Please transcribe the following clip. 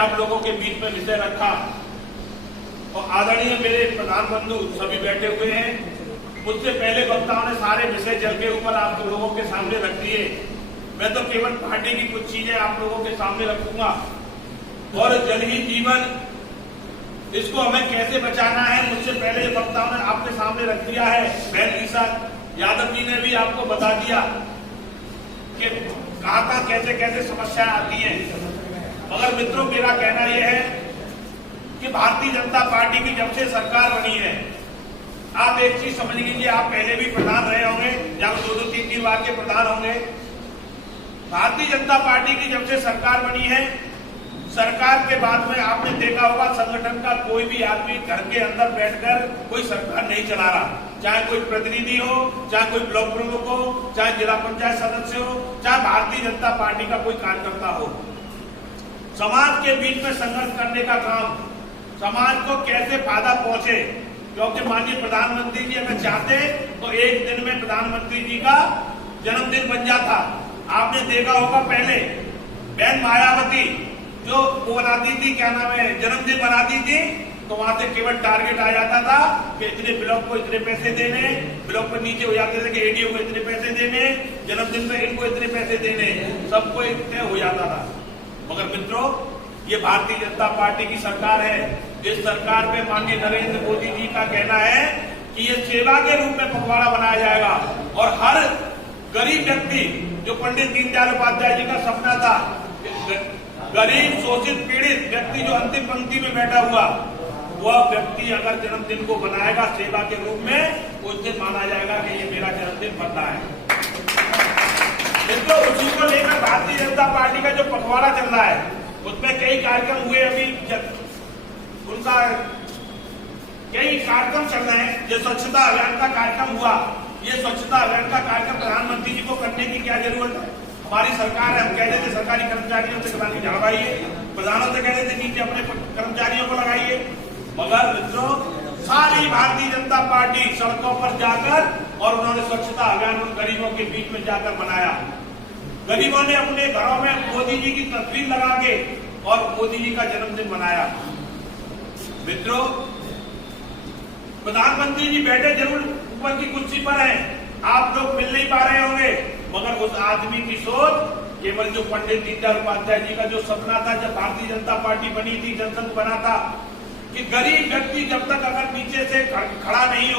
आप लोगों के बीच में विषय रखा और आदरणीय मेरे प्रधान बंधु सभी बैठे हुए हैं। मुझसे पहले वक्ताओं ने सारे विषय जल के ऊपर आप लोगों के सामने रख दिए। मैं तो केवल पार्टी की कुछ चीजें आप लोगों के सामने रखूंगा। और जल ही जीवन, इसको हमें कैसे बचाना है, मुझसे पहले वक्ताओं ने आपके सामने रख दिया है। बहन ईसा यादव जी ने भी आपको बता दिया कि कहाँ कैसे कैसे समस्याएं आती हैं। मगर मित्रों, मेरा कहना यह है कि भारतीय जनता पार्टी की जब से सरकार बनी है, आप एक चीज समझ लीजिए, आप पहले भी प्रधान रहे होंगे, जब 2-3 बार के प्रधान होंगे। भारतीय जनता पार्टी की जब से सरकार बनी है, सरकार के बाद में आपने देखा होगा संगठन का कोई भी आदमी घर के अंदर बैठकर कोई सरकार नहीं चला रहा। चाहे कोई प्रतिनिधि हो, चाहे कोई ब्लॉक प्रमुख हो, चाहे जिला पंचायत सदस्य हो, चाहे भारतीय जनता पार्टी का कोई कार्यकर्ता हो। समाज के बीच में संघर्ष करने का काम, समाज को कैसे फायदा पहुंचे, क्योंकि माननीय प्रधानमंत्री जी अगर चाहते तो एक दिन में प्रधानमंत्री जी का जन्मदिन बन जाता। आपने देखा होगा पहले बहन मायावती जो वो बनाती थी, क्या नाम है, जन्मदिन बनाती थी, तो वहां से केवल टारगेट आ जाता था कि इतने ब्लॉक को इतने पैसे देने, ब्लॉक पर नीचे हो जाते थे कि एडीओ को इतने पैसे देने, जन्मदिन में इनको इतने पैसे देने, सबको एक तय हो जाता था। मगर मित्रों, ये भारतीय जनता पार्टी की सरकार है। जिस सरकार में माननीय नरेंद्र मोदी जी का कहना है कि ये सेवा के रूप में पखवाड़ा बनाया जाएगा और हर गरीब व्यक्ति, जो पंडित दीनदयाल उपाध्याय जी का सपना था, गरीब शोषित पीड़ित व्यक्ति जो अंतिम पंक्ति में बैठा हुआ, वह व्यक्ति अगर जन्मदिन को बनाएगा सेवा के रूप में, उस दिन माना जाएगा कि ये मेरा जन्मदिन बनता है। तो उसी को लेकर भारतीय जनता पार्टी का जो पखवाड़ा चल रहा है, उसमें कई कार्यक्रम हुए। अभी उनका कई कार्यक्रम चल रहे हैं। जो स्वच्छता अभियान का कार्यक्रम हुआ, ये स्वच्छता अभियान का कार्यक्रम प्रधानमंत्री जी को करने की क्या जरूरत है? हमारी सरकार है, हम कहते थे सरकारी कर्मचारियों से करानी झाड़वाइए, प्रधानों से कहते थे नीचे अपने कर्मचारियों को लगाइए। मगर मित्रों, सारी भारतीय जनता पार्टी सड़कों पर जाकर और उन्होंने स्वच्छता अभियान उन गरीबों के बीच में जाकर बनाया। गरीबों ने अपने घरों में मोदी जी की तस्वीर लगा के और मोदी जी का जन्मदिन मनाया। मित्रों, प्रधानमंत्री जी बैठे जरूर ऊपर की कुर्सी पर हैं, आप लोग मिल नहीं पा रहे होंगे, मगर उस आदमी की सोच केवल जो पंडित दीनदयाल उपाध्याय जी का जो सपना था जब भारतीय जनता पार्टी बनी थी, जनसंघ बना था, कि गरीब व्यक्ति जब तक अगर नीचे से खड़ा नहीं हो